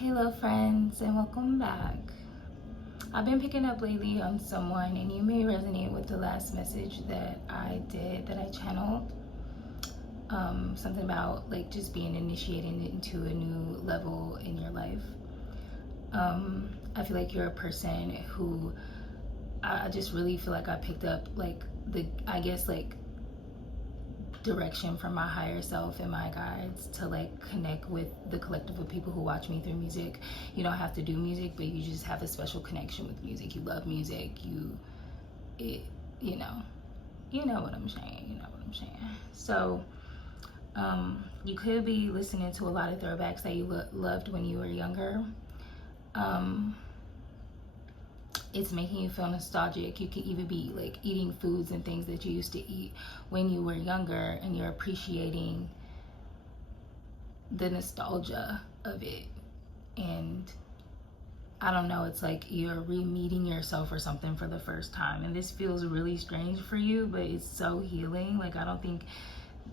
Hello friends, and welcome back. I've been picking up lately on someone, and you may resonate with the last message that I channeled. Something about like just being initiated into a new level in your life. I feel like you're a person who I just really feel like I picked up like direction from my higher self and my guides to like connect with the collective of people who watch me through music. You don't have to do music, but you just have a special connection with music. You love music. It, you know, you know what I'm saying. You know what I'm saying. So, you could be listening to a lot of throwbacks that you loved when you were younger. It's making you feel nostalgic. You could even be like eating foods and things that you used to eat when you were younger, and you're appreciating the nostalgia of it. And I don't know, it's like you're re-meeting yourself or something for the first time, and this feels really strange for you, but it's so healing. Like, I don't think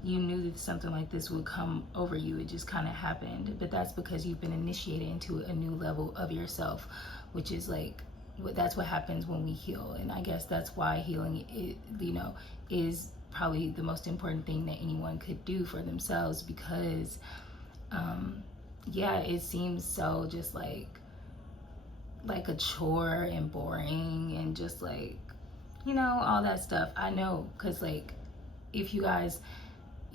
you knew that something like this would come over you. It just kind of happened, but that's because you've been initiated into a new level of yourself, which is like, that's what happens when we heal. And I guess that's why healing is probably the most important thing that anyone could do for themselves, because it seems so just like a chore and boring and just like, all that stuff. I know, because like, if you guys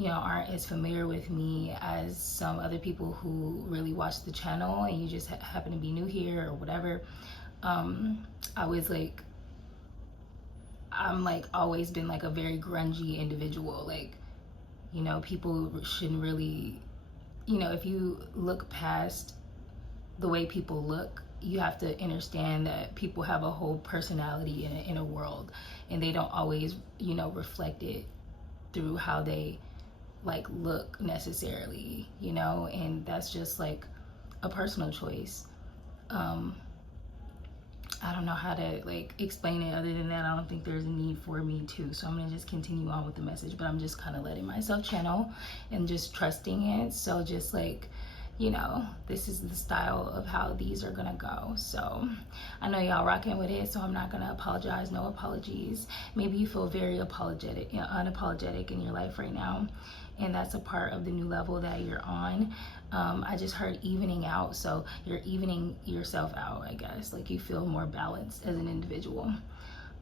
aren't as familiar with me as some other people who really watch the channel, and you just happen to be new here or whatever, I'm like always been like a very grungy individual. Like, people shouldn't really, if you look past the way people look, you have to understand that people have a whole personality in a world, and they don't always, reflect it through how they like look necessarily, and that's just like a personal choice. I don't know how to like explain it other than that. I don't think there's a need for me to, so I'm gonna just continue on with the message, but I'm just kind of letting myself channel and just trusting it. So just like, this is the style of how these are gonna go. So I know y'all rocking with it, so I'm not gonna apologize. No apologies. Maybe you feel very unapologetic in your life right now, and that's a part of the new level that you're on. I just heard evening out, so you're evening yourself out, I guess. Like, you feel more balanced as an individual.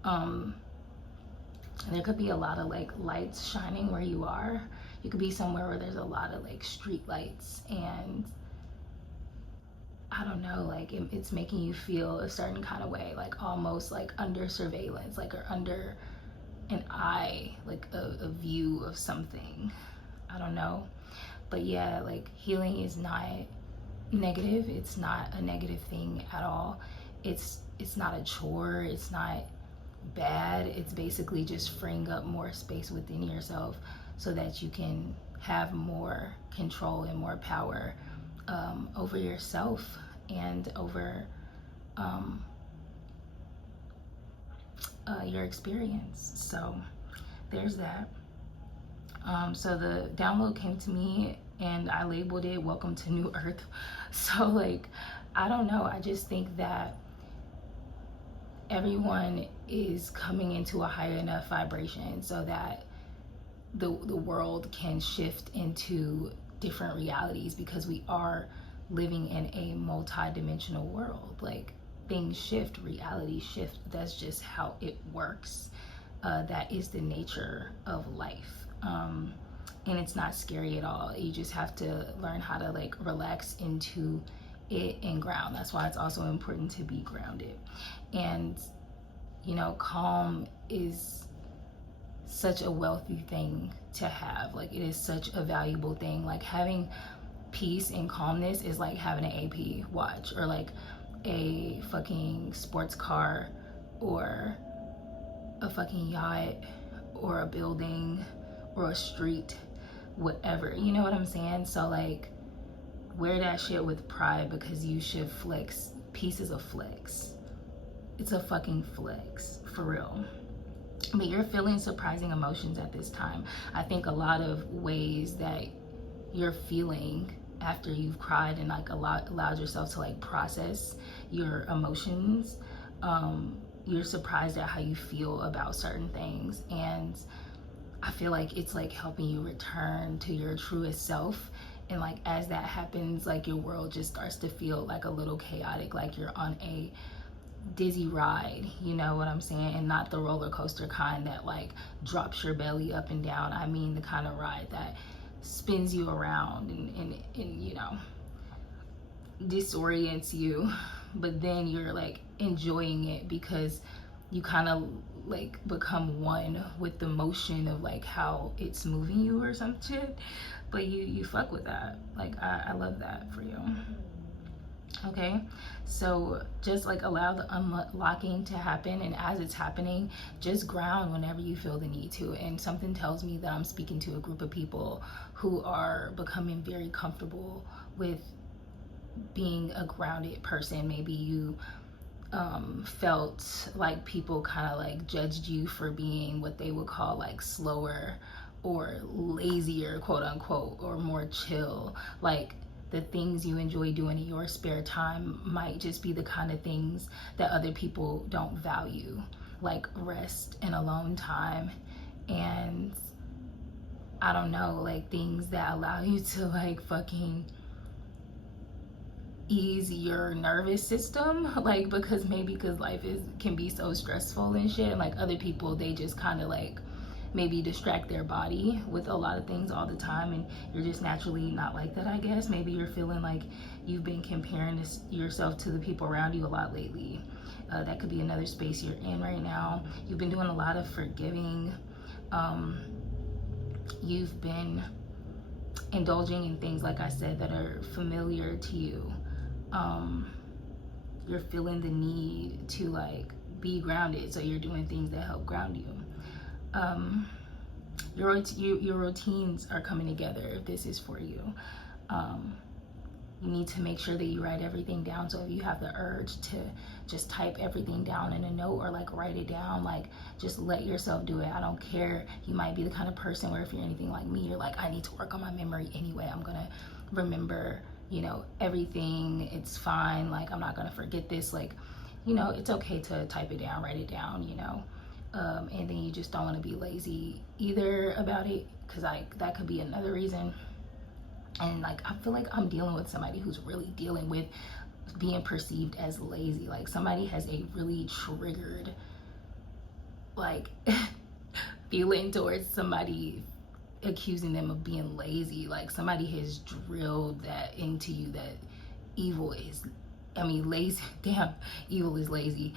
And there could be a lot of like lights shining where you are. You could be somewhere where there's a lot of like street lights, and I don't know, like it's making you feel a certain kind of way, like almost like under surveillance, like, or under an eye, like a view of something. I don't know. But yeah, like, healing is not negative. It's not a negative thing at all. It's not a chore. It's not bad. It's basically just freeing up more space within yourself so that you can have more control and more power over yourself and over your experience. So there's that. So the download came to me, and I labeled it "Welcome to New Earth." So like, I don't know, I just think that everyone is coming into a higher enough vibration so that the world can shift into different realities, because we are living in a multi-dimensional world. Like, things shift, reality shift. That's just how it works. That is the nature of life. And it's not scary at all. You just have to learn how to like relax into it and ground. That's why it's also important to be grounded. And calm is such a wealthy thing to have. Like, it is such a valuable thing. Like, having peace and calmness is like having an AP watch, or like a fucking sports car, or a fucking yacht, or a building, or a street, whatever. You know what I'm saying? So like, wear that shit with pride, because you should flex. Peace is a flex. It's a fucking flex, for real. But you're feeling surprising emotions at this time. I think a lot of ways that you're feeling after you've cried and like allowed yourself to like process your emotions, you're surprised at how you feel about certain things. And I feel like it's like helping you return to your truest self. And like as that happens, like your world just starts to feel like a little chaotic, like you're on a dizzy ride, you know what I'm saying? And not the roller coaster kind that like drops your belly up and down. I mean the kind of ride that spins you around and you know, disorients you, but then you're like enjoying it because you kind of like become one with the motion of like how it's moving you or some shit. But you fuck with that. Like I love that for you. Okay, so just like allow the unlocking to happen, and as it's happening, just ground whenever you feel the need to. And something tells me that I'm speaking to a group of people who are becoming very comfortable with being a grounded person. Maybe you felt like people kind of like judged you for being what they would call like slower or lazier, quote unquote, or more chill. Like the things you enjoy doing in your spare time might just be the kind of things that other people don't value, like rest and alone time, and I don't know, like things that allow you to like fucking ease your nervous system, like because life can be so stressful and shit, and like other people, they just kind of like maybe distract their body with a lot of things all the time, and you're just naturally not like that. I guess maybe you're feeling like you've been comparing yourself to the people around you a lot lately. That could be another space you're in right now. You've been doing a lot of forgiving. You've been indulging in things, like I said, that are familiar to you. You're feeling the need to like be grounded, so you're doing things that help ground you. Your routines are coming together if this is for you. You need to make sure that you write everything down. So if you have the urge to just type everything down in a note or like write it down, like just let yourself do it. I don't care. You might be the kind of person where if you're anything like me, you're like, I need to work on my memory anyway. I'm gonna remember, you know, everything. It's fine. Like I'm not gonna forget this. Like, you know, it's okay to type it down, write it down, you know. And then you just don't want to be lazy either about it, because like that could be another reason. And like I feel like I'm dealing with somebody who's really dealing with being perceived as lazy. Like somebody has a really triggered like feeling towards somebody accusing them of being lazy. Like somebody has drilled that into you that evil is, I mean lazy, damn, evil is lazy.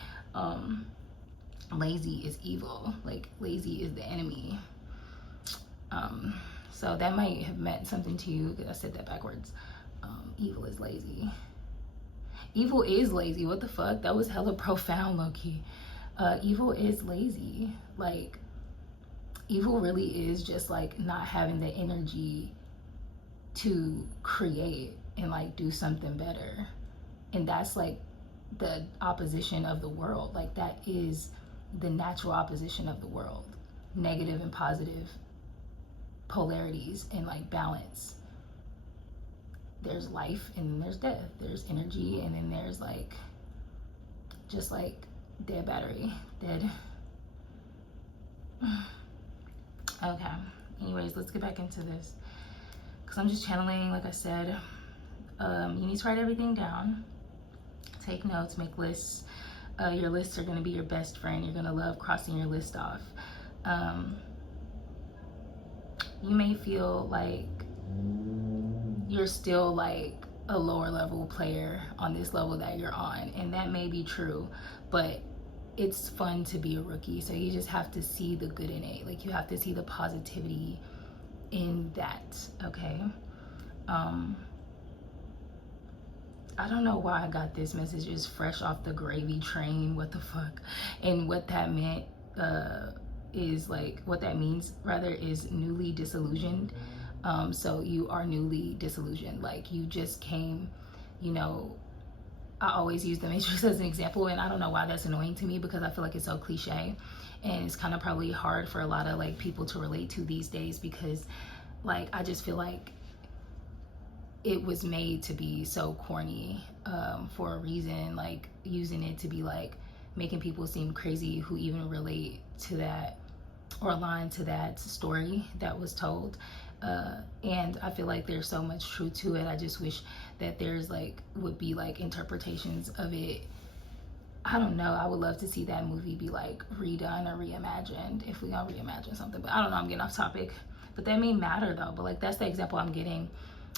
Lazy is evil. Like lazy is the enemy. So that might have meant something to you because I said that backwards. Evil is lazy. Evil is lazy. What the fuck? That was hella profound, low-key. Evil is lazy. Like evil really is just like not having the energy to create and like do something better. And that's like the opposition of the world. Like that is the natural opposition of the world. Negative and positive polarities and like balance. There's life and then there's death. There's energy and then there's like just like dead battery. Dead. Okay. Anyways, let's get back into this. Because I'm just channeling, like I said. You need to write everything down. Take notes, make lists. Your lists are going to be your best friend. You're going to love crossing your list off. You may feel like you're still like a lower level player on this level that you're on, and that may be true, but it's fun to be a rookie. So you just have to see the good in it. Like you have to see the positivity in that. Okay. I don't know why I got this message. It's fresh off the gravy train. What the fuck? And what that meant is like, what that means rather is newly disillusioned. So you are newly disillusioned. Like you just came, you know, I always use the Matrix as an example, and I don't know why that's annoying to me because I feel like it's so cliche, and it's kind of probably hard for a lot of like people to relate to these days because like I just feel like it was made to be so corny for a reason, like using it to be like making people seem crazy who even relate to that or align to that story that was told. And I feel like there's so much truth to it. I just wish that there's like would be like interpretations of it. I don't know. I would love to see that movie be like redone or reimagined if we gonna reimagine something. But I don't know. I'm getting off topic. But that may matter though. But like that's the example I'm getting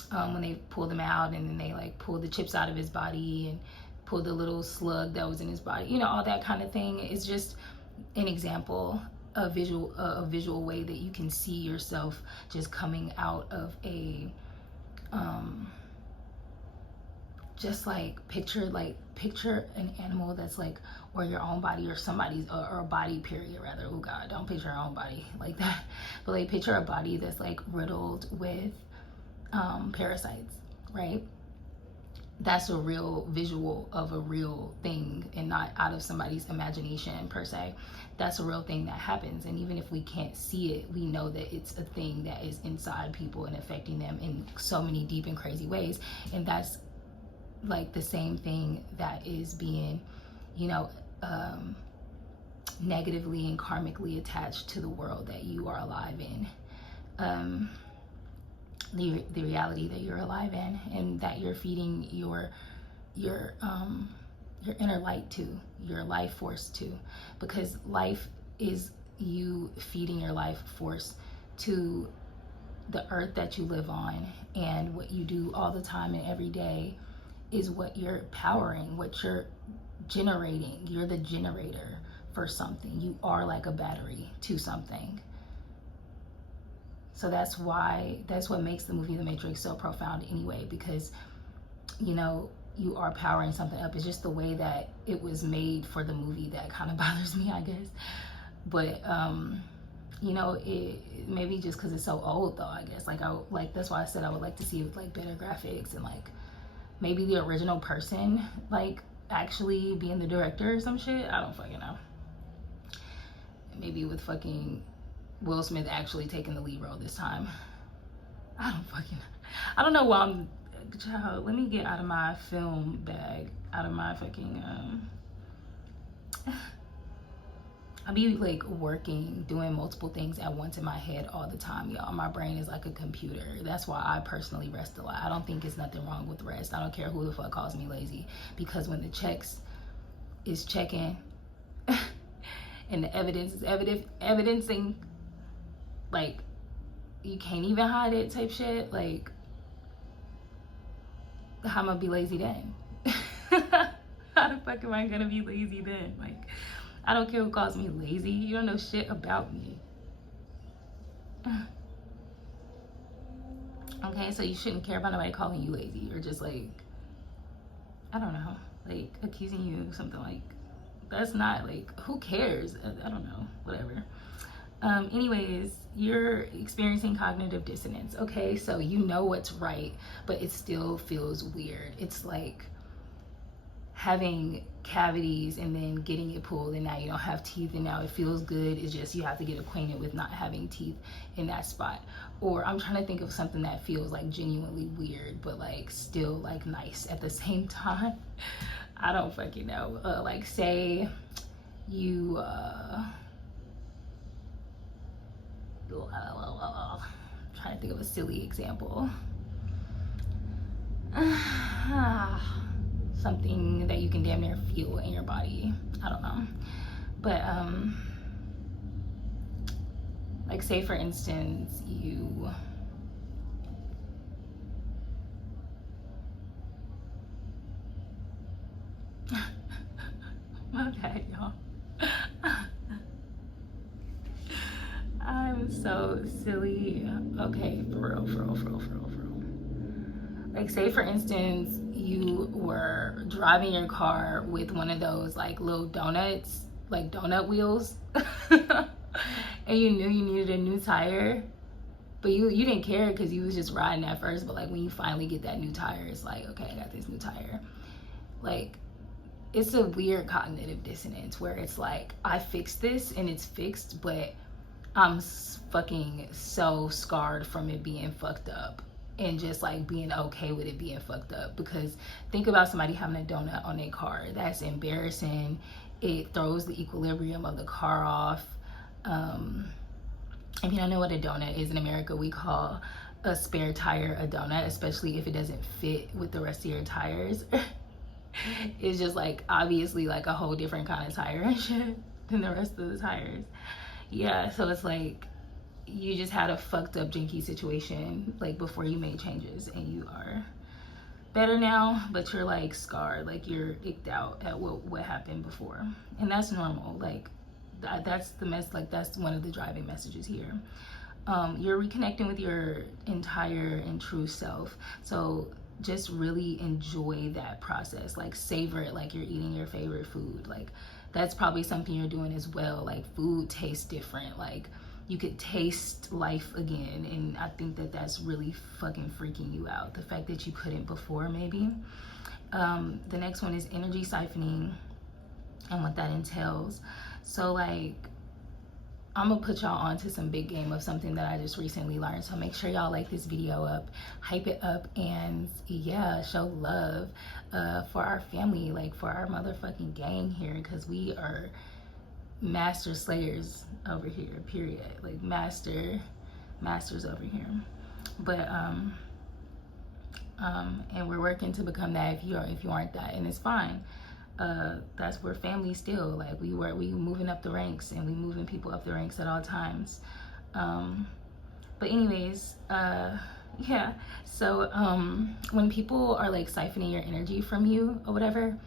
when they pulled him out and then they like pulled the chips out of his body and pulled the little slug that was in his body. You know, all that kind of thing. It's just an example, a visual way that you can see yourself just coming out of a just like picture an animal that's like, or your own body or somebody's, or a body period rather. Oh God, don't picture our own body like that. But like picture a body that's like riddled with parasites, right? That's a real visual of a real thing and not out of somebody's imagination per se. That's a real thing that happens. And even if we can't see it, we know that it's a thing that is inside people and affecting them in so many deep and crazy ways. And that's like the same thing that is being, you know, negatively and karmically attached to the world that you are alive in. The reality that you're alive in, and that you're feeding your inner light to, your life force to, because life is you feeding your life force to the earth that you live on, and what you do all the time and every day is what you're powering, what you're generating. You're the generator for something. You are like a battery to something. So that's what makes the movie The Matrix so profound anyway, because, you know, you are powering something up. It's just the way that it was made for the movie that kind of bothers me, I guess. But, you know, it maybe just because it's so old though, I guess. Like that's why I said I would like to see it with like better graphics and like maybe the original person like actually being the director or some shit. I don't fucking know. Maybe with fucking Will Smith actually taking the lead role this time. I don't know why I'm, child, let me get out of my film bag, out of my fucking, I be like working, doing multiple things at once in my head all the time, y'all. My brain is like a computer. That's why I personally rest a lot. I don't think it's nothing wrong with rest. I don't care who the fuck calls me lazy, because when the checks is checking and the evidence is evidencing, like, you can't even hide it type shit, like, how am I gonna be lazy then? How the fuck am I gonna be lazy then? Like, I don't care who calls me lazy. You don't know shit about me. Okay, so you shouldn't care about nobody calling you lazy, or just like, I don't know, like accusing you of something. Like, that's not, like, who cares? I don't know, whatever. Anyways, you're experiencing cognitive dissonance. Okay, so you know what's right, but it still feels weird. It's like having cavities and then getting it pulled, and now you don't have teeth, and now it feels good. It's just you have to get acquainted with not having teeth in that spot. Or I'm trying to think of something that feels like genuinely weird but like still like nice at the same time. I don't fucking know. Like, say you trying to think of a silly example. Something that you can damn near feel in your body. I don't know. But like, say for instance, you okay, y'all. I'm so silly. Okay, for real. Like, say for instance, you were driving your car with one of those like little donuts, like donut wheels, and you knew you needed a new tire, but you didn't care because you was just riding at first. But like, when you finally get that new tire, it's like, okay, I got this new tire. Like, it's a weird cognitive dissonance where it's like, I fixed this and it's fixed, but I'm fucking so scarred from it being fucked up, and just like being okay with it being fucked up. Because think about somebody having a donut on their car. That's embarrassing. It throws the equilibrium of the car off. If you don't know what a donut is, in America we call a spare tire a donut, especially if it doesn't fit with the rest of your tires. It's just like obviously like a whole different kind of tire and shit than the rest of the tires. Yeah, so it's like you just had a fucked up jinky situation like before you made changes, and you are better now, but you're like scarred, like you're icked out at what happened before. And that's normal. Like that's the mess, like that's one of the driving messages here. You're reconnecting with your entire and true self. So just really enjoy that process. Like savor it like you're eating your favorite food. Like that's probably something you're doing as well. Like food tastes different. Like you could taste life again, and I think that that's really fucking freaking you out, the fact that you couldn't before. Maybe the next one is energy siphoning and what that entails. So like I'm gonna put y'all on to some big game of something that I just recently learned. So make sure y'all like this video up, hype it up, and yeah, show love for our family, like for our motherfucking gang here, because we are master slayers over here, period. Like masters over here. But and we're working to become that if you aren't that, and it's fine. That's where family still, like we moving up the ranks, and we moving people up the ranks at all times. But anyways, yeah, so when people are like siphoning your energy from you or whatever,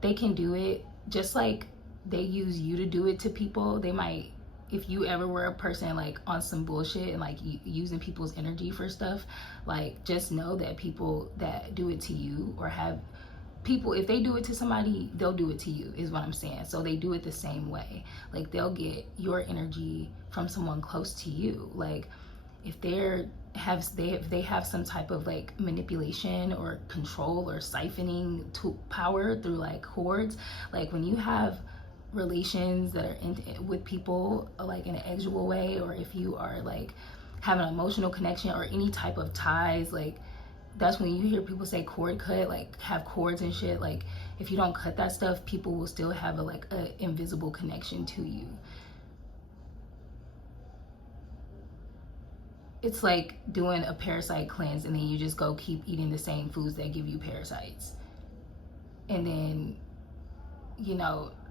they can do it just like they use you to do it to people. They might, if you ever were a person like on some bullshit and like using people's energy for stuff, like just know that people that do it to you, or have people, if they do it to somebody, they'll do it to you, is what I'm saying. So they do it the same way. Like they'll get your energy from someone close to you. Like if they have some type of like manipulation or control or siphoning to power through like cords, like when you have relations that are with people like in an sexual way, or if you are like have an emotional connection or any type of ties, like that's when you hear people say cord cut, like have cords and shit. Like if you don't cut that stuff, people will still have a invisible connection to you. It's like doing a parasite cleanse, and then you just go keep eating the same foods that give you parasites, and then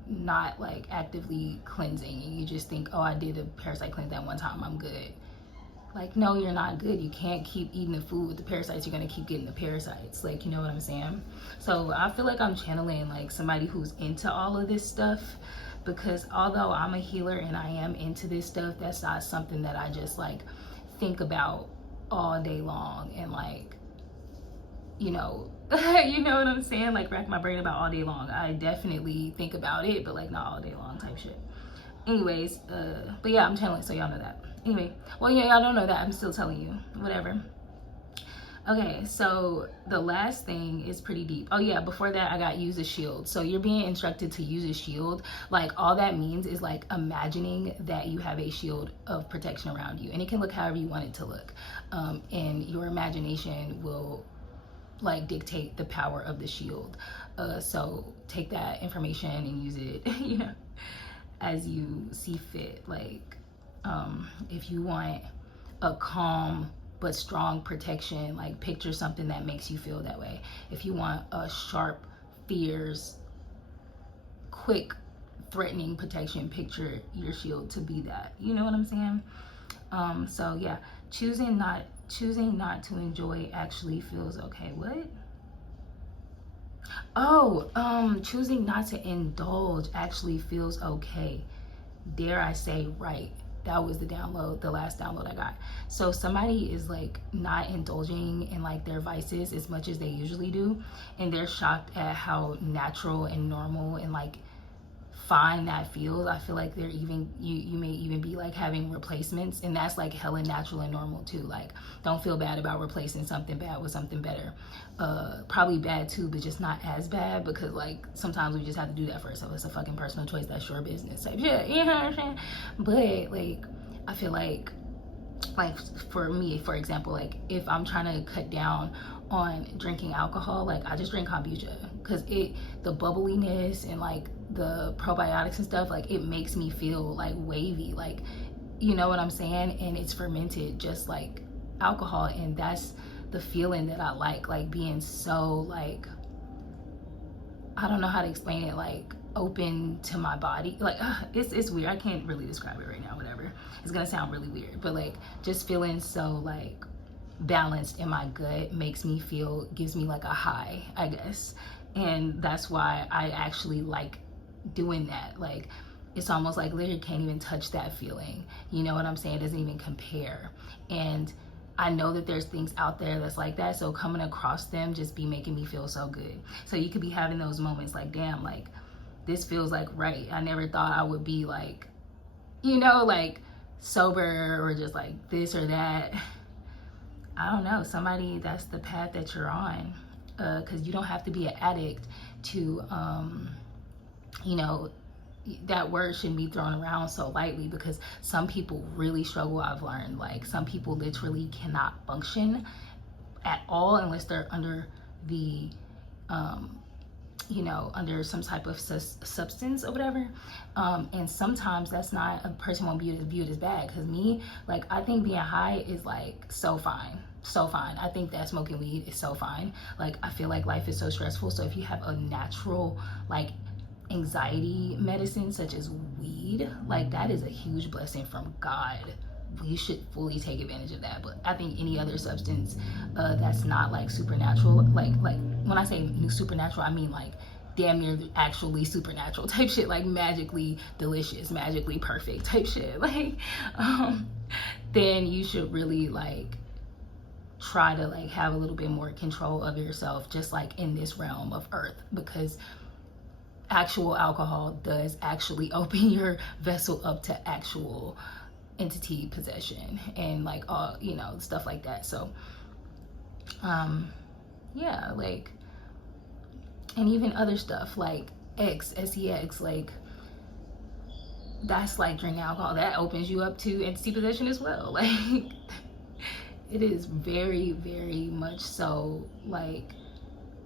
not like actively cleansing, and you just think, oh, I did a parasite cleanse that one time, I'm good. Like, no, you're not good. You can't keep eating the food with the parasites. You're gonna keep getting the parasites. Like, you know what I'm saying? So I feel like I'm channeling like somebody who's into all of this stuff, because although I'm a healer and I am into this stuff, that's not something that I just like think about all day long and like, you know what I'm saying? Like rack my brain about all day long. I definitely think about it, but like not all day long type shit. Anyways, but yeah, I'm channeling, so y'all know that. Anyway, well, yeah, y'all don't know that. I'm still telling you, whatever. Okay, so the last thing is pretty deep. Oh yeah, before that, I got use a shield. So you're being instructed to use a shield. Like all that means is like imagining that you have a shield of protection around you, and it can look however you want it to look. And your imagination will like dictate the power of the shield. So take that information and use it, as you see fit. Like if you want a calm but strong protection, like picture something that makes you feel that way. If you want a sharp, fierce, quick, threatening protection, picture your shield to be that. You know what I'm saying? So yeah, choosing not to enjoy actually feels okay. What? Oh, choosing not to indulge actually feels okay. Dare I say, right? That was the last download I got. So somebody is like not indulging in like their vices as much as they usually do, and they're shocked at how natural and normal and like fine that feels. I feel like they're even, you may even be like having replacements, and that's like hella natural and normal too. Like don't feel bad about replacing something bad with something better. Probably bad too, but just not as bad, because like sometimes we just have to do that for ourselves. It's a fucking personal choice. That's your business type shit, you know what I'm saying? But like I feel like like for me, for example, like if I'm trying to cut down on drinking alcohol, like I just drink kombucha, because the bubbliness and like the probiotics and stuff, like it makes me feel like wavy, like, you know what I'm saying? And it's fermented just like alcohol, and that's the feeling that I like being so like, I don't know how to explain it, like open to my body. Like it's weird. I can't really describe it right now, whatever. It's gonna sound really weird, but like just feeling so like balanced in my gut makes me feel, gives me like a high, I guess. And that's why I actually like doing that. Like it's almost like literally can't even touch that feeling. You know what I'm saying? It doesn't even compare. And I know that there's things out there that's like that, so coming across them just be making me feel so good. So you could be having those moments like, damn, like this feels like right. I never thought I would be like, you know, like sober or just like this or that. I don't know, somebody, that's the path that you're on, because you don't have to be an addict to, you know, that word shouldn't be thrown around so lightly, because some people really struggle. I've learned, like some people literally cannot function at all unless they're under the you know, under some type of substance or whatever. And sometimes that's not, a person won't be viewed as bad. Because me, like I think being high is like so fine, so fine. I think that smoking weed is so fine. Like I feel like life is so stressful, so if you have a natural like anxiety medicine such as weed, like that is a huge blessing from God. You should fully take advantage of that. But I think any other substance that's not like supernatural, like when I say supernatural, I mean like damn near actually supernatural type shit, like magically delicious, magically perfect type shit, like then you should really like try to like have a little bit more control of yourself, just like in this realm of earth, because actual alcohol does actually open your vessel up to actual entity possession and like all, you know, stuff like that. So yeah, like, and even other stuff like sex, like that's like drinking alcohol, that opens you up to entity possession as well. Like it is very, very much so like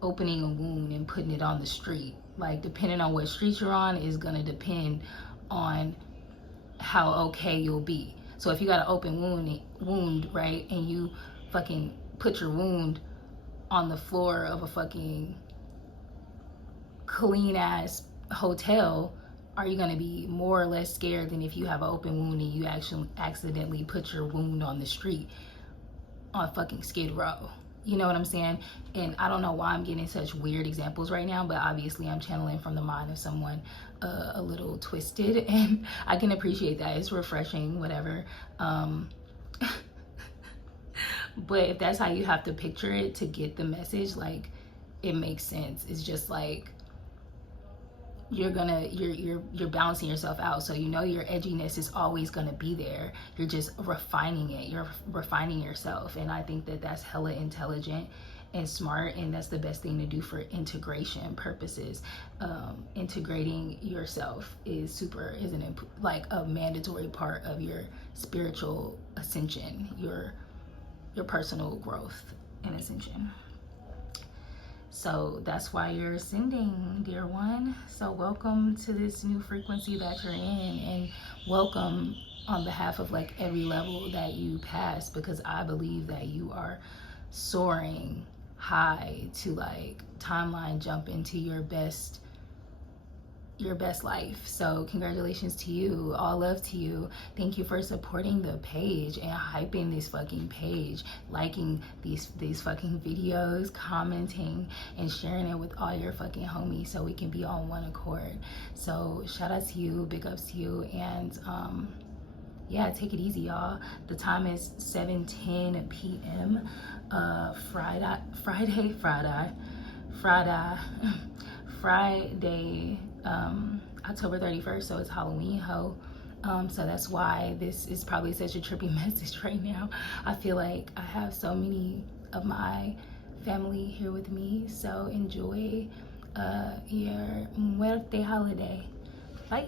opening a wound and putting it on the street. Like depending on what street you're on is gonna depend on how okay you'll be. So if you got an open wound, right, and you fucking put your wound on the floor of a fucking clean ass hotel, are you gonna be more or less scared than if you have an open wound and you actually accidentally put your wound on the street on fucking Skid Row? You know what I'm saying? And I don't know why I'm getting such weird examples right now, but obviously I'm channeling from the mind of someone a little twisted, and I can appreciate that. It's refreshing, whatever. But if that's how you have to picture it to get the message, like it makes sense. It's just like you're balancing yourself out, so you know your edginess is always gonna be there. You're just refining it. You're refining yourself, and I think that that's hella intelligent and smart, and that's the best thing to do for integration purposes. Integrating yourself is like a mandatory part of your spiritual ascension, your personal growth and ascension. So that's why you're ascending, dear one. So welcome to this new frequency that you're in, and welcome on behalf of like every level that you pass, because I believe that you are soaring high to like timeline jump into your best life. So congratulations to you, all love to you. Thank you for supporting the page and hyping this fucking page, liking these fucking videos, commenting and sharing it with all your fucking homies so we can be on one accord. So shout out to you, big ups to you, and yeah, take it easy, y'all. The time is 7:10 p.m. Friday, October 31st, so it's Halloween, ho. So that's why this is probably such a trippy message right now. I feel like I have so many of my family here with me, so enjoy your muerte holiday. Bye.